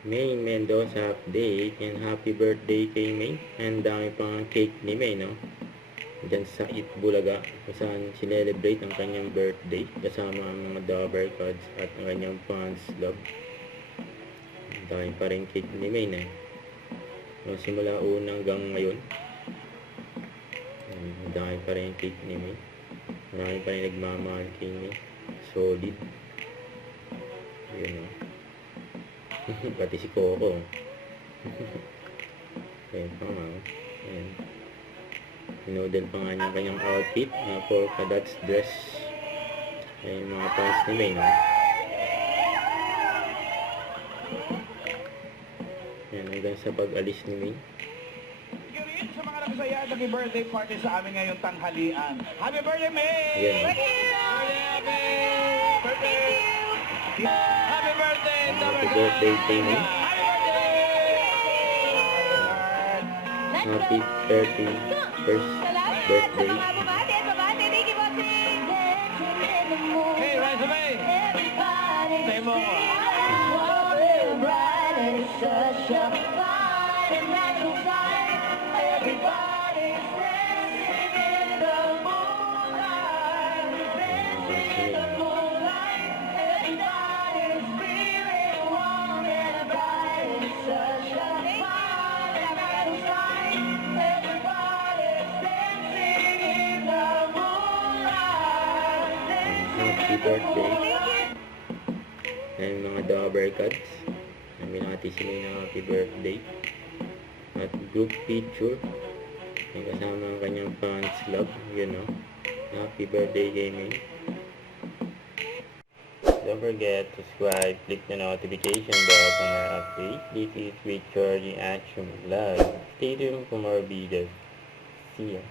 May Mendoza update and happy birthday kay May. Ang dami pang cake ni May, no? Diyan sa Itbulaga, kung saan sinelebrate ang kanyang birthday kasama ang mga Dabber Cards at ang kanyang fans love. Ang dami pa rin cake ni May na. No, simula una hanggang ngayon. Ang dami pa rin cake ni May. Marami pa rin nagmamahal kay May. Solid. Ayun, no? Pati si Coco. Ayan pa nga. Ayan. Pinodel pa nga niya kanyang outfit na polka dots dress. Ayan mga fans ni May, no? Ayan, hanggang sa pag-alis ni May. Sa mga nagsaya, nag-birthday party sa amin ngayong tanghalian. Happy birthday, May! Ayan, no? Happy birthday! Happy birthday kay May. Happy 31st birthday. Hey, Rise May! Say mo ko. Happy birthday. Ayan mga Dabber Cards. Namin natin sila na happy birthday. At group picture. Ayan kasama ang kanyang fans love. Yun, no? Happy birthday kay May. Don't forget to subscribe, click the notification bell for more updates. This is Richard Action Vlog. Stay tuned for more videos. See ya.